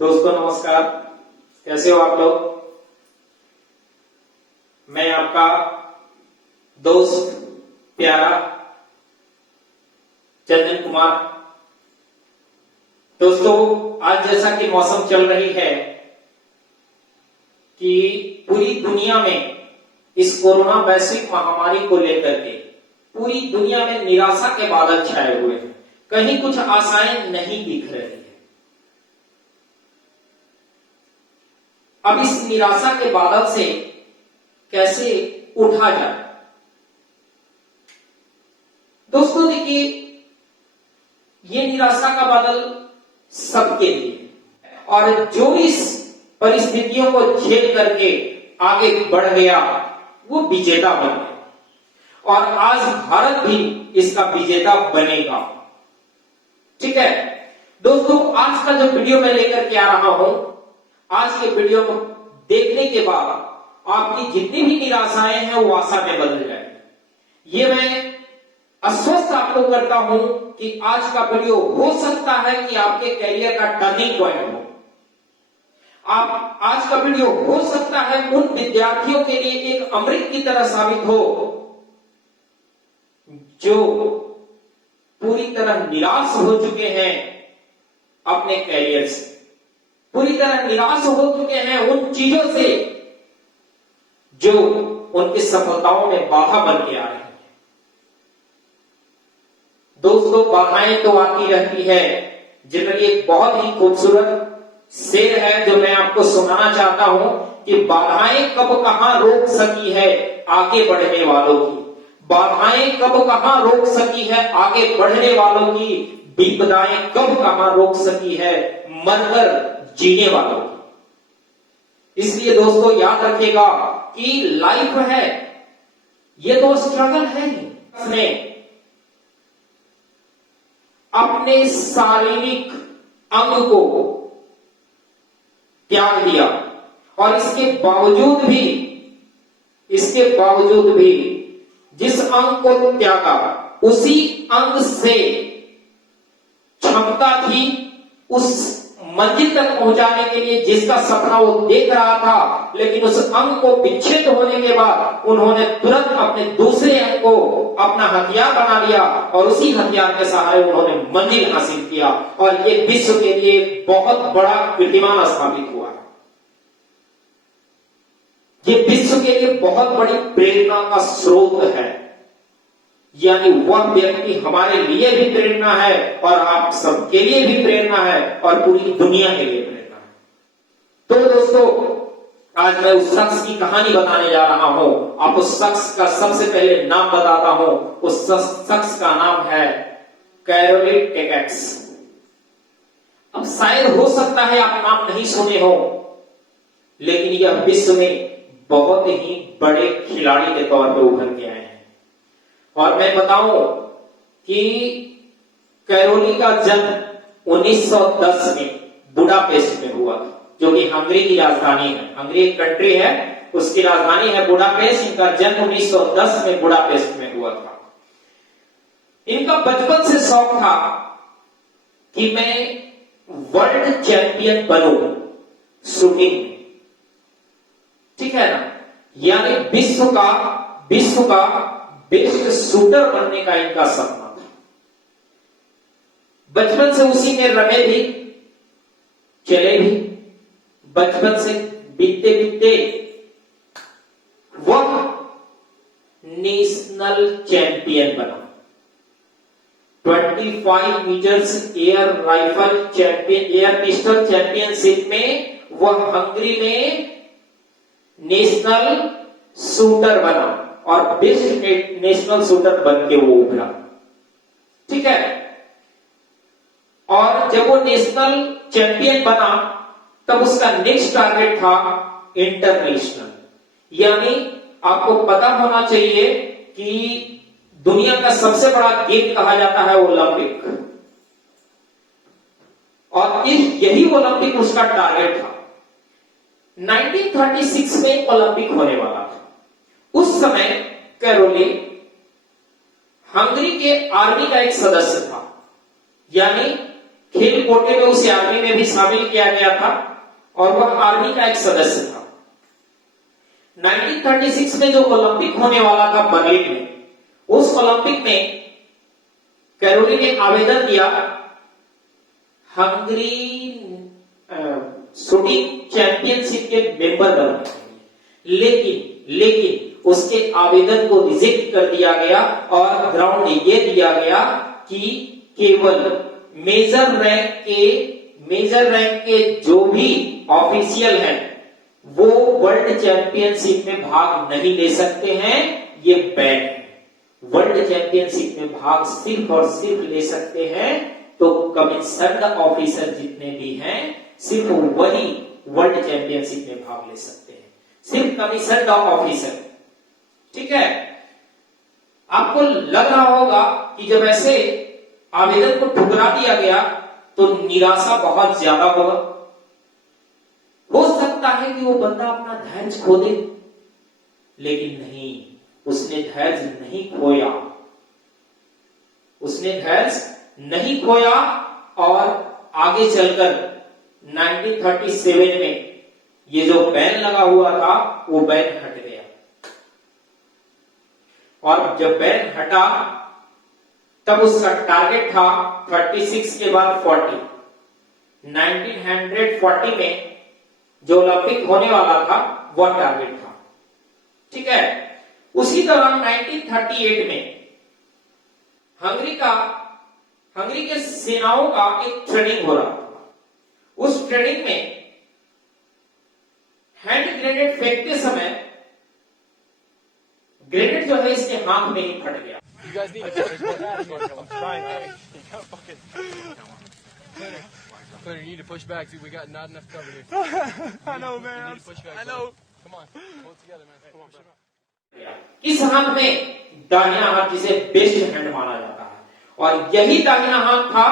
दोस्तों नमस्कार, कैसे हो आप लोग। मैं आपका दोस्त प्यारा चंदन कुमार। दोस्तों आज जैसा कि मौसम चल रही है कि पूरी दुनिया में इस कोरोना वैश्विक महामारी को लेकर के पूरी दुनिया में निराशा के बादल छाए हुए हैं। कहीं कुछ आशाएं नहीं दिख रही है। अब इस निराशा के बादल से कैसे उठा जाए। दोस्तों देखिए, ये निराशा का बादल सबके लिए और जो इस परिस्थितियों को झेल करके आगे बढ़ गया वो विजेता बन गया और आज भारत भी इसका विजेता बनेगा। ठीक है दोस्तों, आज का जो वीडियो मैं लेकर के आ रहा हूं, आज के वीडियो को देखने के बाद आपकी जितनी भी निराशाएं हैं वो आशा में बदल जाएगी। ये मैं आश्वस्त आपको करता हूं कि आज का वीडियो हो सकता है कि आपके कैरियर का टर्निंग पॉइंट हो। आप आज का वीडियो हो सकता है उन विद्यार्थियों के लिए एक अमृत की तरह साबित हो जो पूरी तरह निराश हो चुके हैं अपने कैरियर से, पूरी तरह निराश हो चुके हैं उन चीजों से जो उनकी सफलताओं में बाधा बन के आ रही है। दोस्तों बाधाएं तो आती रहती है। जनरली एक बहुत ही खूबसूरत शेर है जो मैं आपको सुनाना चाहता हूं कि बाधाएं कब कहां रोक सकी है आगे बढ़ने वालों की। बाधाएं कब कहां रोक सकी है आगे बढ़ने वालों की। विपदाएं कब कहां रोक सकी है मरकर जीने वालों की। इसलिए दोस्तों याद रखिएगा कि लाइफ है, ये तो स्ट्रगल है ही। उसने अपने शारीरिक अंग को त्याग दिया और इसके बावजूद भी जिस अंग को त्यागा उसी अंग से क्षमता थी उस मंजिल तक पहुंचाने के लिए जिसका सपना वो देख रहा था। लेकिन उस अंग को विच्छेद होने के बाद उन्होंने तुरंत अपने दूसरे अंग को अपना हथियार बना लिया और उसी हथियार के सहारे उन्होंने मंजिल हासिल किया और ये विश्व के लिए बहुत बड़ा कीर्तिमान स्थापित हुआ। ये विश्व के लिए बहुत बड़ी प्रेरणा का स्रोत है। यानी वह व्यक्ति हमारे लिए भी प्रेरणा है और आप सबके लिए भी प्रेरणा है और पूरी दुनिया के लिए प्रेरणा है। तो दोस्तों आज मैं उस शख्स की कहानी बताने जा रहा हूं। आप उस शख्स का सबसे पहले नाम बताता हूं। उस शख्स का नाम है कैरोली टेकेट्स। अब शायद हो सकता है आप नाम नहीं सुने हो, लेकिन यह विश्व में बहुत ही बड़े खिलाड़ी के तौर पर उभर के आए हैं। और मैं बताऊं कि कैरोली का जन्म 1910 में बुडापेस्ट में हुआ था, जो कि हंगरी की राजधानी है। हंगरी एक कंट्री है, उसकी राजधानी है बुडापेस्ट। इनका जन्म 1910 में बुडापेस्ट में हुआ था। इनका बचपन से शौक था कि मैं वर्ल्ड चैंपियन बनूं शूटिंग में। ठीक है ना, यानी विश्व का बेस्ट शूटर बनने का इनका सपना था। बचपन से उसी में रमे भी, चले भी। बचपन से बीतते बीतते वह नेशनल चैंपियन बना। 25 metres air rifle champion, air pistol championship में वह हंगरी में नेशनल शूटर बना और बेस्ट नेशनल शूटर बन के वो उभरा। ठीक है, और जब वो नेशनल चैंपियन बना तब उसका नेक्स्ट टारगेट था इंटरनेशनल। यानी आपको पता होना चाहिए कि दुनिया का सबसे बड़ा गेम कहा जाता है ओलंपिक, और यही ओलंपिक उसका टारगेट था। 1936 में ओलंपिक होने वाला था। उस समय कैरोली हंगरी के आर्मी का एक सदस्य था। यानी खेल कोटे में उसे आर्मी में भी शामिल किया गया था और वह आर्मी का एक सदस्य था। 1936 में जो ओलंपिक होने वाला था बर्लिन में, उस ओलंपिक में कैरोली ने आवेदन दिया हंगरी शूटिंग चैंपियनशिप के मेंबर बनने के लिए, लेकिन उसके आवेदन को रिजेक्ट कर दिया गया और ग्राउंड ये दिया गया कि केवल मेजर रैंक के जो भी ऑफिशियल हैं वो वर्ल्ड चैंपियनशिप में भाग नहीं ले सकते हैं। ये बैन है। वर्ल्ड चैंपियनशिप में भाग सिर्फ और सिर्फ ले सकते हैं तो कमीशन्ड ऑफिसर जितने भी हैं सिर्फ वही वर्ल्ड चैंपियनशिप में भाग ले सकते हैं, सिर्फ कमीशन्ड ऑफिसर। ठीक है, आपको लग रहा होगा कि जब ऐसे आवेदन को ठुकरा दिया गया तो निराशा बहुत ज्यादा होगा। हो सकता है कि वो बंदा अपना धैर्य खो दे, लेकिन नहीं, उसने धैर्य नहीं खोया। उसने धैर्य नहीं खोया और आगे चलकर 1937 में ये जो बैन लगा हुआ था वो बैन हट गया। और जब बैन हटा तब उसका टारगेट था 36 के बाद 40। 1940 में जो ओलंपिक होने वाला था वह टारगेट था। ठीक है, उसी दौरान 1938 में हंगरी के सेनाओं का एक ट्रेनिंग हो रहा था। उस ट्रेनिंग में हैंड ग्रेनेड फेंकते समय ग्रेनेड जो है इसके हाथ में ही फट गया। You guys need to push back. I'm trying. Clear, you need to push back. See, we got not enough cover here. I know, man. You need to push back. I know. Come on. Pull it together, man. Come on, bro. इस हाथ में दाहिना हाथ जिसे best hand माना जाता है और यही दाहिना हाथ था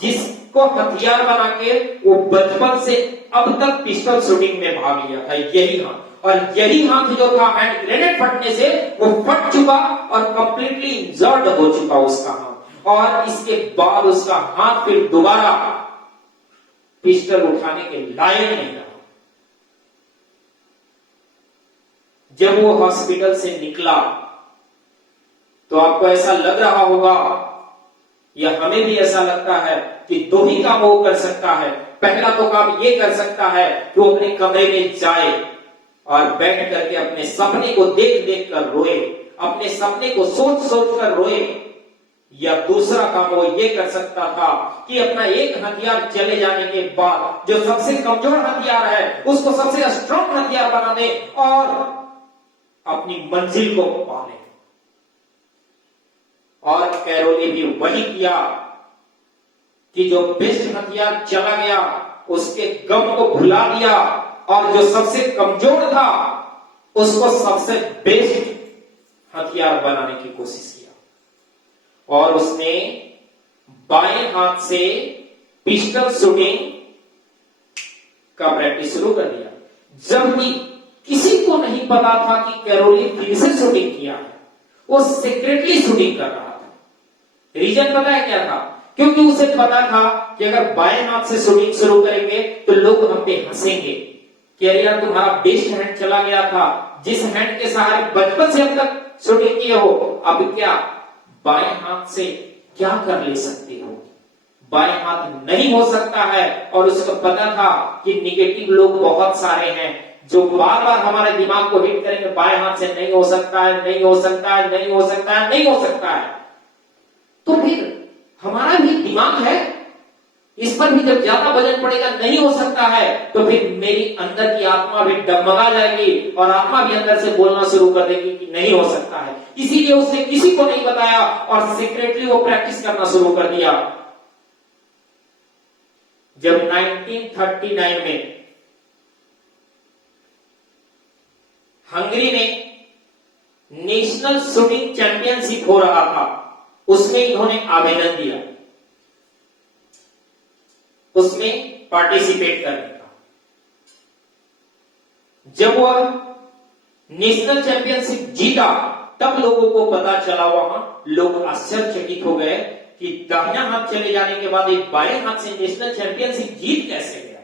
जिसको हथियार बना के वो बचपन से अब तक पिस्टल शूटिंग में भाग लिया था। यही हाथ, और यही हाथ जो था हैंड ग्रेनेड फटने से वो फट चुका और कंप्लीटली इंजर्ड हो चुका उसका हाथ। और इसके बाद उसका हाथ फिर दोबारा पिस्टल उठाने के लायक नहीं रहा। जब वो हॉस्पिटल से निकला तो आपको ऐसा लग रहा होगा, या हमें भी ऐसा लगता है कि दो ही काम वो कर सकता है। पहला तो काम ये कर सकता है कि वो अपने कमरे में जाए और बैठ करके अपने सपने को देख देख कर रोए, अपने सपने को सोच सोच कर रोए। या दूसरा काम वो ये कर सकता था कि अपना एक हथियार चले जाने के बाद जो सबसे कमजोर हथियार है उसको सबसे स्ट्रॉन्ग हथियार बना दे और अपनी मंजिल को पा ले। और कैरोली भी वही किया कि जो बेस्ट हथियार चला गया उसके गम को भुला दिया और जो सबसे कमजोर था उसको सबसे बेस्ट हथियार बनाने की कोशिश किया। और उसने बाएं हाथ से पिस्टल शूटिंग का प्रैक्टिस शुरू कर दिया, जबकि किसी को नहीं पता था कि कैरोली फिर से शूटिंग किया है। वो सीक्रेटली शूटिंग कर रहा था। रीजन पता है क्या था? क्योंकि उसे पता था कि अगर बाएं हाथ से शूटिंग शुरू करेंगे तो लोग हम पे हंसेंगे कि अरे यार तुम्हारा बेस्ट हैंड चला गया था, जिस हैंड के सहारे बचपन से अब तक शूटिंग किए हो, अब क्या बाएं हाथ से क्या कर ले सकते हो? बाएं हाथ नहीं हो सकता है। और उसको पता था कि निगेटिव लोग बहुत सारे हैं जो बार बार हमारे दिमाग को हिट करेंगे, बाएं हाथ से नहीं हो सकता है, नहीं हो सकता है, नहीं हो सकता है, नहीं हो सकता है। तो फिर हमारा भी दिमाग है, इस पर भी जब ज्यादा वजन पड़ेगा, नहीं हो सकता है, तो फिर मेरी अंदर की आत्मा भी डगमगा जाएगी और आत्मा भी अंदर से बोलना शुरू कर देगी कि नहीं हो सकता है। इसीलिए उसने किसी को नहीं बताया और सीक्रेटली वो प्रैक्टिस करना शुरू कर दिया। जब 1939 में हंगरी में नेशनल शूटिंग चैंपियनशिप हो रहा था, उसमें इन्होंने आवेदन दिया, उसमें पार्टिसिपेट करने का। जब वह नेशनल चैंपियनशिप जीता तब लोगों को पता चला, वहां लोग आश्चर्यचकित हो गए कि दाहिना हाथ चले जाने के बाद एक बाएं हाथ से नेशनल चैंपियनशिप जीत कैसे गया।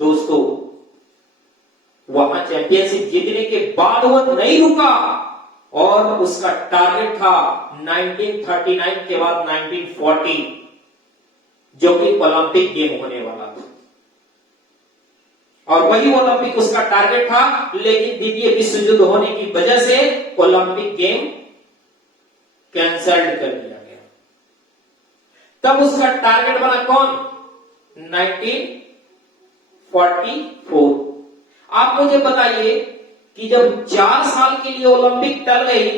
दोस्तों, वहां चैंपियनशिप जीतने के बाद वो नहीं रुका और उसका टारगेट था 1939 के बाद 1940, जो कि ओलंपिक गेम होने वाला था, और वही ओलंपिक उसका टारगेट था। लेकिन द्वितीय विश्व युद्ध होने की वजह से ओलंपिक गेम कैंसल्ड कर दिया गया। तब उसका टारगेट बना कौन? 1944। आप मुझे बताइए कि जब 4 साल के लिए ओलंपिक टल गई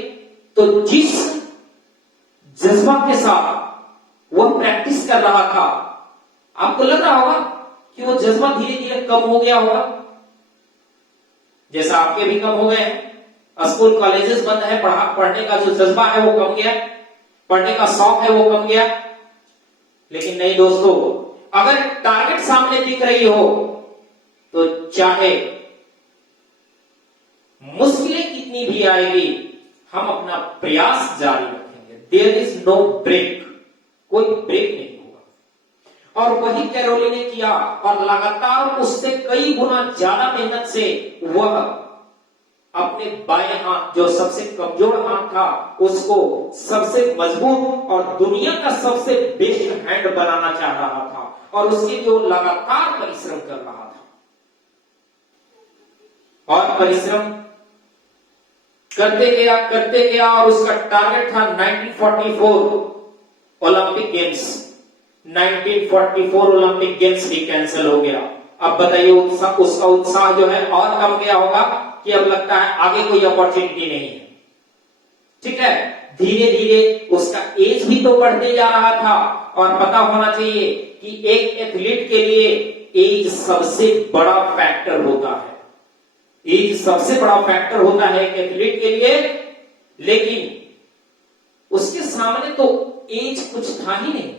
तो जिस जज्बा के साथ वह प्रैक्टिस कर रहा था, आपको लग रहा होगा कि वो जज्बा धीरे धीरे कम हो गया होगा, जैसा आपके भी कम हो गए हैं। स्कूल कॉलेजेस बंद है, पढ़ने का जो जज्बा है वो कम गया, पढ़ने का शौक है वो कम गया। लेकिन नहीं दोस्तों, अगर टारगेट सामने दिख रही हो तो चाहे मुश्किलें कितनी भी आएगी, हम अपना प्रयास जारी रखेंगे। देयर इज नो ब्रेक, कोई ब्रेक नहीं होगा। और वही कैरोली ने किया और लगातार उससे कई गुना ज्यादा मेहनत से वह अपने बाएं हाथ, जो सबसे कमजोर हाथ था, उसको सबसे मजबूत और दुनिया का सबसे बेस्ट हैंड बनाना चाह रहा था, और उसके लिए वो लगातार परिश्रम कर रहा था। और परिश्रम करते गया और उसका टारगेट था 1944 ओलंपिक गेम्स। 1944 ओलंपिक गेम्स भी कैंसिल हो गया। अब बताइए उसका उत्साह जो है और कम गया होगा कि अब लगता है आगे कोई अपॉर्चुनिटी नहीं है। ठीक है, धीरे धीरे उसका एज भी तो बढ़ते जा रहा था, और पता होना चाहिए कि एक एथलीट के लिए एज सबसे बड़ा फैक्टर होता है। एज सबसे बड़ा फैक्टर होता है एक एथलीट के लिए, लेकिन उसके सामने तो एज कुछ था ही नहीं,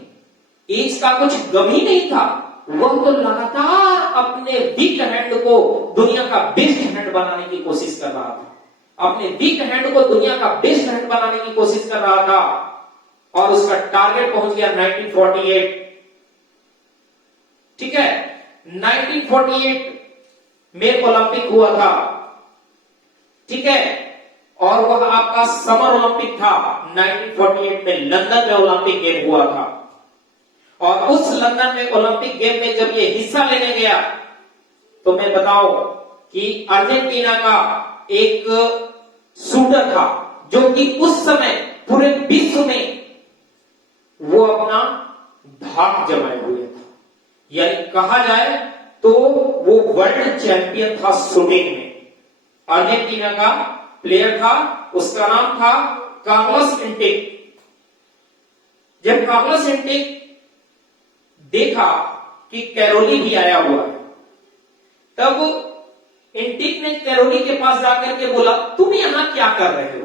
एज का कुछ गम ही नहीं था। वह तो लगातार अपने वीक हैंड को दुनिया का बेस्ट हैंड बनाने की कोशिश कर रहा था, अपने वीक हैंड को दुनिया का बेस्ट हैंड बनाने की कोशिश कर रहा था, और उसका टारगेट पहुंच गया 1948। ठीक है, 1948 में ओलंपिक हुआ था। ठीक है, और वह आपका समर ओलंपिक था। 1948 में लंदन में ओलंपिक गेम हुआ था, और उस लंदन में ओलंपिक गेम में जब ये हिस्सा लेने गया तो मैं बताऊं कि अर्जेंटीना का एक शूटर था, जो कि उस समय पूरे विश्व में वो अपना धाक जमाए हुए था, यानी कहा जाए तो वो वर्ल्ड चैंपियन था शूटिंग में। अर्जेंटीना का प्लेयर था, उसका नाम था कार्लोस इंटिक। जब कार्लोस इंटिक देखा कि कैरोली भी आया हुआ है, तब इंटिक ने कैरोली के पास जाकर के बोला, तुम यहां क्या कर रहे हो?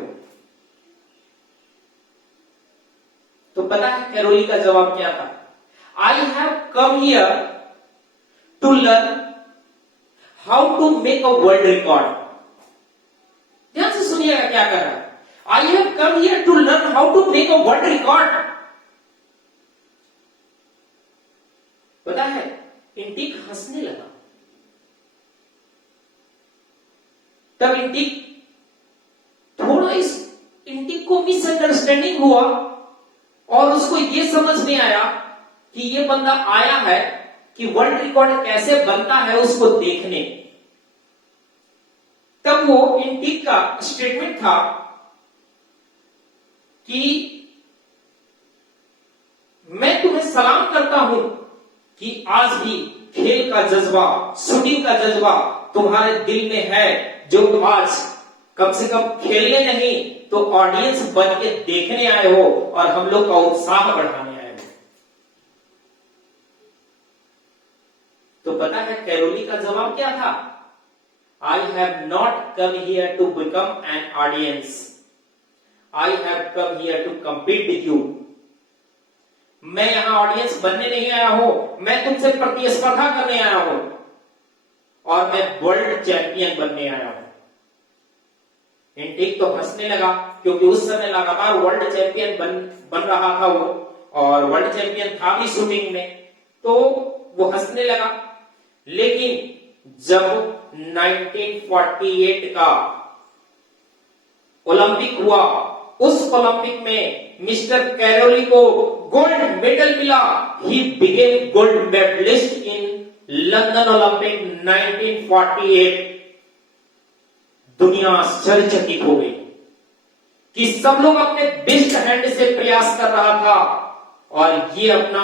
तो पता है कैरोली का जवाब क्या था? I have come here to learn how to make a world record. ध्यान से सुनिएगा क्या कर रहा है। I have come here to learn how to make a world record. पता है, इंटिक हंसने लगा। तब इंटिक को मिसअंडरस्टैंडिंग हुआ, और उसको यह समझ में आया कि यह बंदा आया है कि वर्ल्ड रिकॉर्ड कैसे बनता है उसको देखने। तब वो इंटिक का स्टेटमेंट था कि मैं तुम्हें सलाम करता हूं कि आज भी खेल का जज्बा, शूटिंग का जज्बा तुम्हारे दिल में है, जो आज कम से कम खेलने नहीं तो ऑडियंस बन के देखने आए हो और हम लोग का उत्साह बढ़ाने आए हो। तो पता है कैरोली का जवाब क्या था? I have not come here to become an audience. I have come here to compete with you. मैं यहां ऑडियंस बनने नहीं आया हूं, मैं तुमसे प्रतिस्पर्धा करने आया हूं, और मैं वर्ल्ड चैंपियन बनने आया हूं। इंटिक तो हंसने लगा क्योंकि उस समय लगातार वर्ल्ड चैंपियन बन रहा था वो, और वर्ल्ड चैंपियन था भी शूटिंग में, तो वो हंसने लगा। लेकिन जब 1948 का ओलंपिक हुआ, उस ओलंपिक में मिस्टर कैरोली को गोल्ड मेडल मिला। He became gold medallist in London Olympic 1948। दुनिया आश्चर्यचकित हो गई कि सब लोग अपने बेस्ट हैंड से प्रयास कर रहा था और ये अपना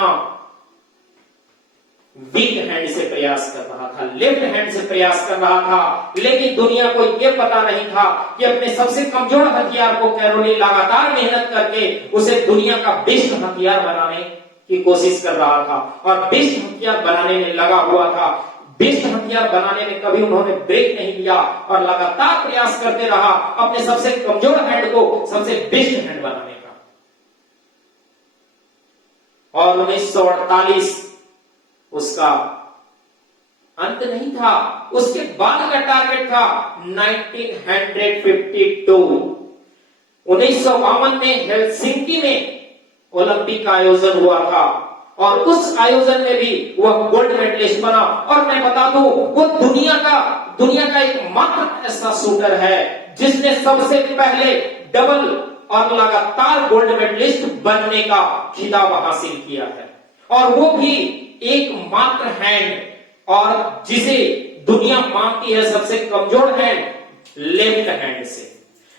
वीक हैंड से प्रयास कर रहा था, लेफ्ट हैंड से प्रयास कर रहा था। लेकिन दुनिया को यह पता नहीं था कि अपने सबसे कमजोर हथियार को कैरोली लगातार मेहनत करके उसे दुनिया का बेस्ट हथियार बनाने की कोशिश कर रहा था और बेस्ट हथियार बनाने में लगा हुआ था। बेस्ट हथियार बनाने में कभी उन्होंने ब्रेक नहीं लिया और लगातार प्रयास करते रहा अपने सबसे कमजोर हैंड को सबसे बेस्ट हैंड बनाने का। और 1948 उसका अंत नहीं था, उसके बाद का टारगेट था 1952। 1952 में हेलसिंकी में ओलंपिक का आयोजन हुआ था और उस आयोजन में भी वह गोल्ड मेडलिस्ट बना। और मैं बता दूं, वो दुनिया का एकमात्र ऐसा शूटर है जिसने सबसे पहले डबल और लगातार गोल्ड मेडलिस्ट बनने का खिताब हासिल किया है, और वो भी एकमात्र हैंड, और जिसे दुनिया मानती है सबसे कमजोर हैंड, लेफ्ट हैंड से।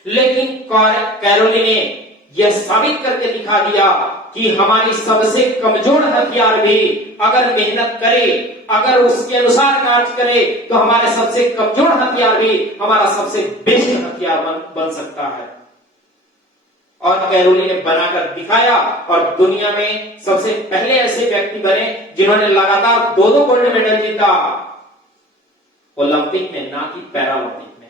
लेकिन कैरोली ने यह साबित करके दिखा दिया कि हमारी सबसे कमजोर हथियार भी अगर मेहनत करे, अगर उसके अनुसार कार्य करे, तो हमारे सबसे कमजोर हथियार भी हमारा सबसे बेस्ट हथियार बन सकता है। और कैरोली ने बनाकर दिखाया और दुनिया में सबसे पहले ऐसे व्यक्ति बने जिन्होंने लगातार 2 गोल्ड मेडल जीता, ओलंपिक में, ना कि पैरालंपिक में।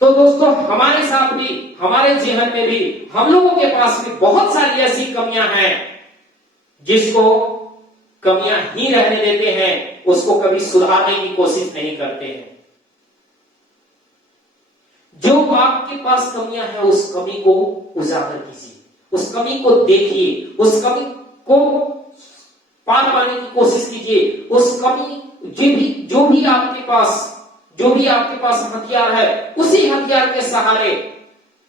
तो दोस्तों, हमारे साथ भी, हमारे जीवन में भी, हम लोगों के पास भी बहुत सारी ऐसी कमियां हैं जिसको कमियां ही रहने देते हैं, उसको कभी सुधारने की कोशिश नहीं करते हैं। जो आपके पास कमियां हैं उस कमी को उजागर कीजिए, उस कमी को देखिए, उस कमी को पार पाने की कोशिश कीजिए। उस कमी जो भी आपके पास हथियार है, उसी हथियार के सहारे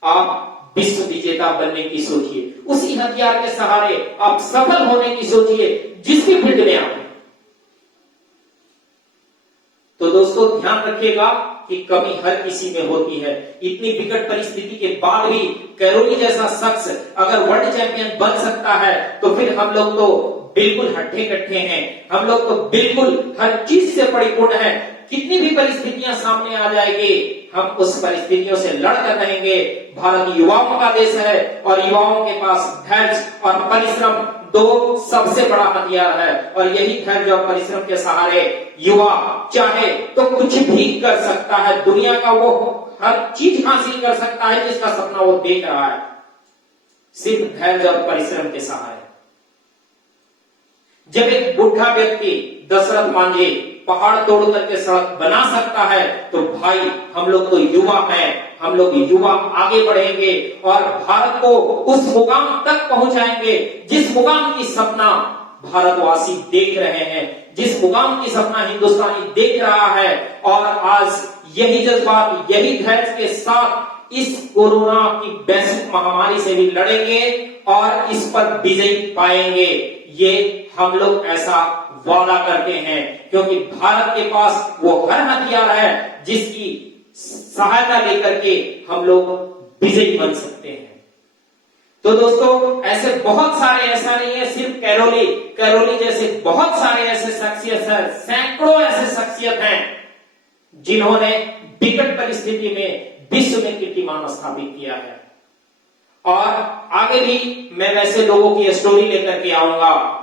आप विश्व विजेता बनने की सोचिए, उसी हथियार के सहारे आप सफल होने की सोचिए, जिस भी फील्ड में आप। तो दोस्तों, ध्यान रखिएगा कि कमी हर किसी में होती है। इतनी विकट परिस्थिति के बाद भी कैरोली जैसा शख्स अगर वर्ल्ड चैंपियन बन सकता है, तो फिर हम लोग तो बिल्कुल हट्ठे कट्ठे हैं, हम लोग तो बिल्कुल हर चीज से परिपूर्ण हैं। कितनी भी परिस्थितियां सामने आ जाएगी, हम उस परिस्थितियों से लड़कर रहेंगे। भारत युवाओं का देश है और युवाओं के पास धैर्य और परिश्रम 2 सबसे बड़ा हथियार है, और यही धैर्य और परिश्रम के सहारे युवा चाहे तो कुछ भी कर सकता है। दुनिया का वो हर चीज हासिल कर सकता है जिसका सपना वो देख रहा है, सिर्फ धैर्य और परिश्रम के सहारे। जब एक बुढ़ा व्यक्ति दशरथ मांझी पहाड़ तोड़ करके सड़क बना सकता है, तो भाई हम लोग तो युवा हैं, हम लोग युवा आगे बढ़ेंगे और भारत को उस मुकाम तक पहुंचाएंगे जिस मुकाम की सपना भारतवासी देख रहे हैं, जिस मुकाम की सपना हिंदुस्तानी देख रहा है। और आज यही जज्बात, यही धैर्य के साथ इस कोरोना की वैश्विक महामारी से भी लड़ेंगे और इस पर विजय पाएंगे। ये हम लोग ऐसा वादा करते हैं, क्योंकि भारत के पास वो हर हथियार है जिसकी सहायता लेकर के हम लोग विजयी बन सकते हैं। तो दोस्तों, ऐसे बहुत सारे, ऐसा नहीं है सिर्फ कैरोली जैसे बहुत सारे ऐसे शख्सियत हैं, सैकड़ों ऐसे शख्सियत हैं जिन्होंने विकट परिस्थिति में विश्व में कीर्तिमान स्थापित किया है। और आगे भी मैं वैसे लोगों की स्टोरी लेकर के आऊंगा।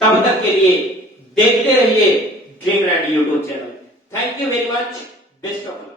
तब तक के लिए देखते रहिए dreamland YouTube channel. Thank you very much, best of luck.